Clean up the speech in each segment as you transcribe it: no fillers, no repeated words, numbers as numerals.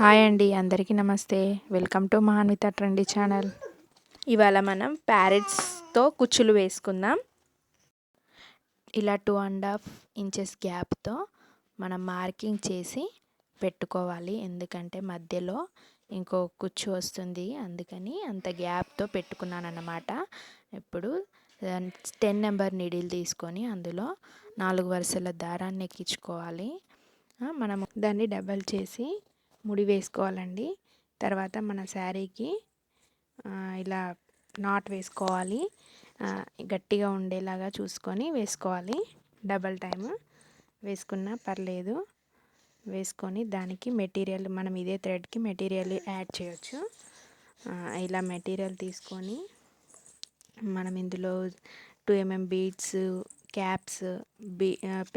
Hi అండి, అందరికీ నమస్తే. Welcome to Mahanvitha trendy channel. ఇవాళ మనం ప్యారెట్స్తో కుచ్చులు వేసుకుందాం. ఇలా 2.5 ఇంచెస్ గ్యాప్తో మనం మార్కింగ్ చేసి పెట్టుకోవాలి. ఎందుకంటే మధ్యలో ఇంకో కుచ్చు వస్తుంది, అందుకని అంత గ్యాప్తో పెట్టుకున్నాను అన్నమాట. ఇప్పుడు 10 నెంబర్ నీడిల్ తీసుకొని అందులో 4 వరుసల దారాన్ని ఎక్కించుకోవాలి. మనము దాన్ని డబల్ చేసి ముడి వేసుకోవాలండి. తర్వాత మన శారీకి ఇలా నాట్ వేసుకోవాలి. గట్టిగా ఉండేలాగా చూసుకొని వేసుకోవాలి. డబల్ టైమ్ వేసుకున్నా పర్లేదు. వేసుకొని దానికి మెటీరియల్ మనం ఇదే థ్రెడ్కి మెటీరియల్ యాడ్ చేయొచ్చు. ఇలా మెటీరియల్ తీసుకొని మనం ఇందులో 2 mm బీడ్స్, క్యాప్స్,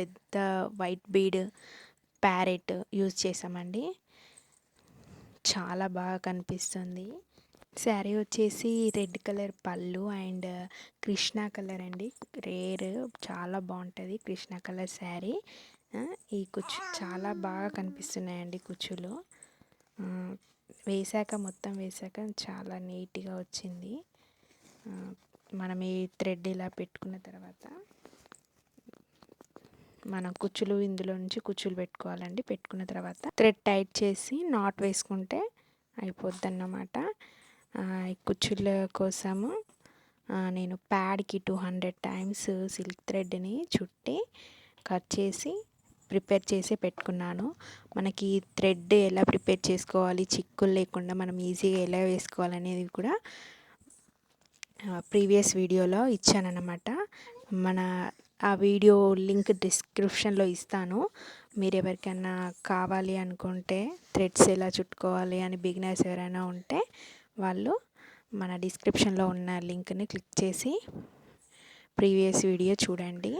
పెద్ద వైట్ బీడ్, ప్యారెట్ యూజ్ చేసామండి. చాలా బాగా కనిపిస్తుంది. శారీ వచ్చేసి రెడ్ కలర్ పళ్ళు అండ్ కృష్ణా కలర్ అండి. రేర్, చాలా బాగుంటుంది కృష్ణా కలర్ శారీ. ఈ కుచ్చు చాలా బాగా కనిపిస్తున్నాయండి. కుచ్చులు వేసాక మొత్తం వేసాక చాలా నీట్గా వచ్చింది. మనం ఈ థ్రెడ్ ఇలా పెట్టుకున్న తర్వాత మనం కుచ్చులు ఇందులో నుంచి కుచ్చులు పెట్టుకోవాలండి. పెట్టుకున్న తర్వాత థ్రెడ్ టైట్ చేసి నాట్ వేసుకుంటే అయిపోద్ది అన్నమాట. ఈ కుచ్చుల కోసము నేను ప్యాడ్కి 200 టైమ్స్ సిల్క్ థ్రెడ్ని చుట్టి కట్ చేసి ప్రిపేర్ చేసి పెట్టుకున్నాను. మనకి థ్రెడ్ ఎలా ప్రిపేర్ చేసుకోవాలి, చిక్కులు లేకుండా మనం ఈజీగా ఎలా వేసుకోవాలనేది కూడా ప్రీవియస్ వీడియోలో ఇచ్చానన్నమాట. ఆ వీడియో లింక్ డిస్క్రిప్షన్లో ఇస్తాను. మీరు ఎవరికైనా కావాలి అనుకుంటే థ్రెడ్స్ ఎలా చుట్టుకోవాలి అని బిగినర్స్ ఎవరైనా ఉంటే వాళ్ళు మన డిస్క్రిప్షన్లో ఉన్న లింక్ని క్లిక్ చేసి ప్రీవియస్ వీడియో చూడండి.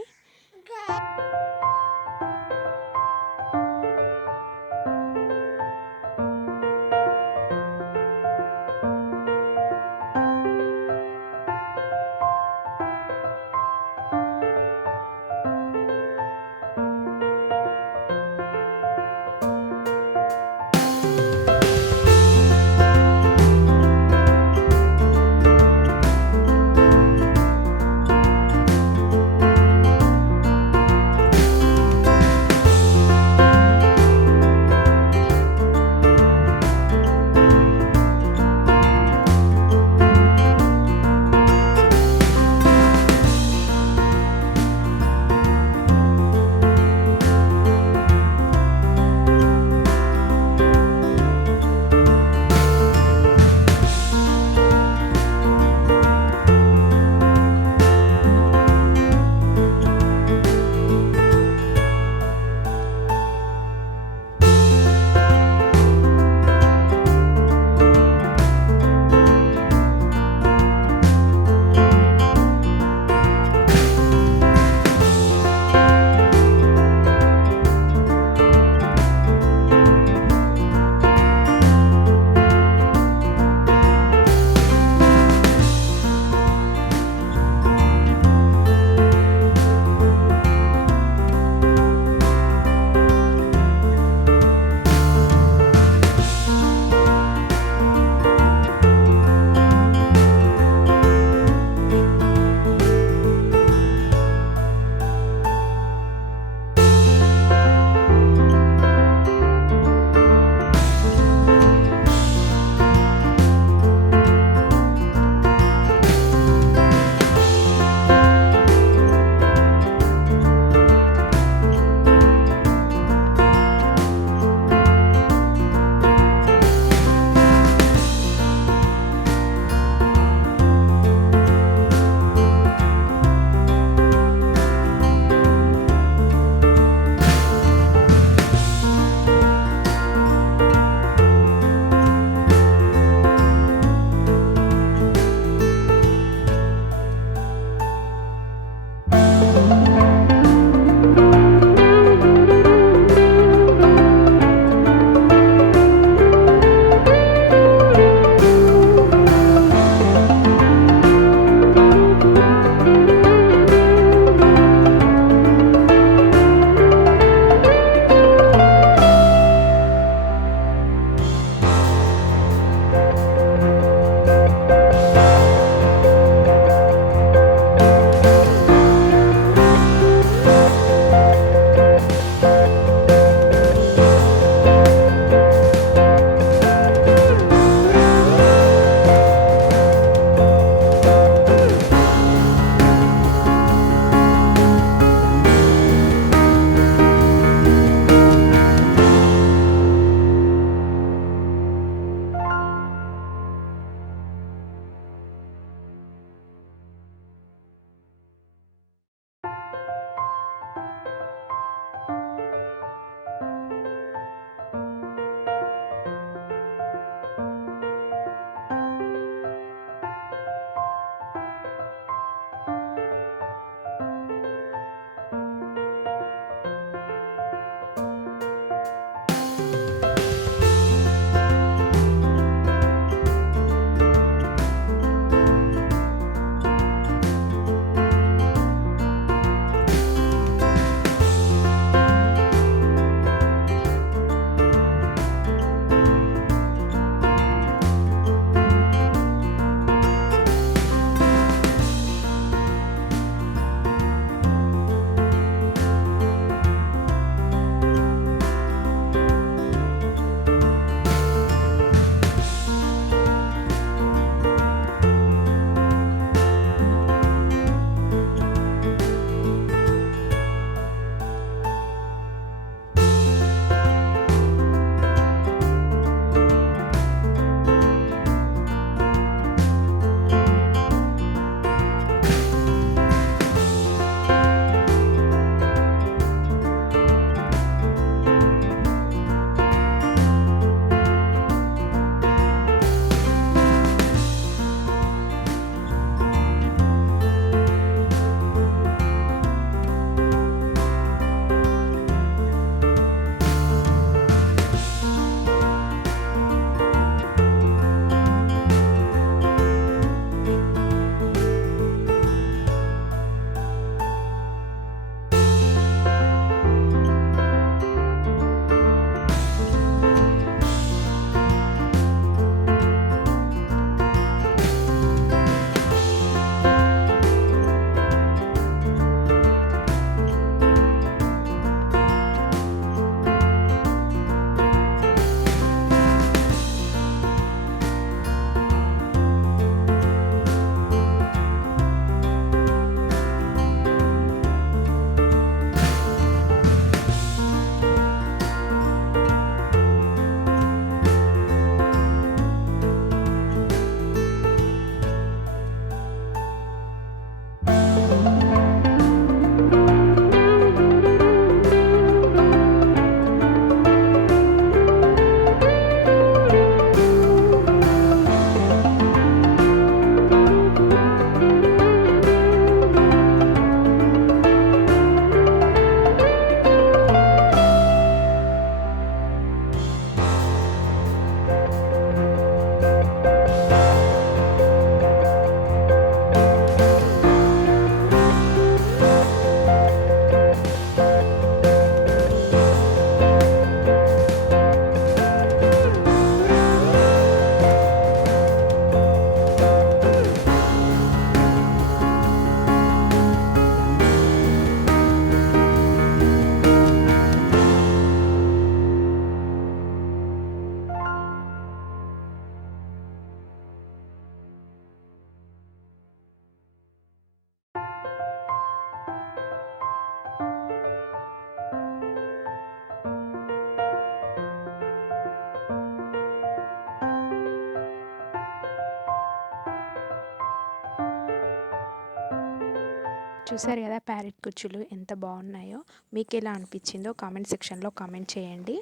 చూసారు కదా ప్యారెట్ కుచ్చులు ఎంత బాగున్నాయో. మీకు ఎలా అనిపించిందో కామెంట్ సెక్షన్లో కామెంట్ చేయండి.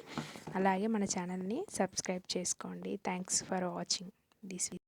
అలాగే మన ఛానల్ని సబ్స్క్రైబ్ చేసుకోండి. Thanks for watching this video.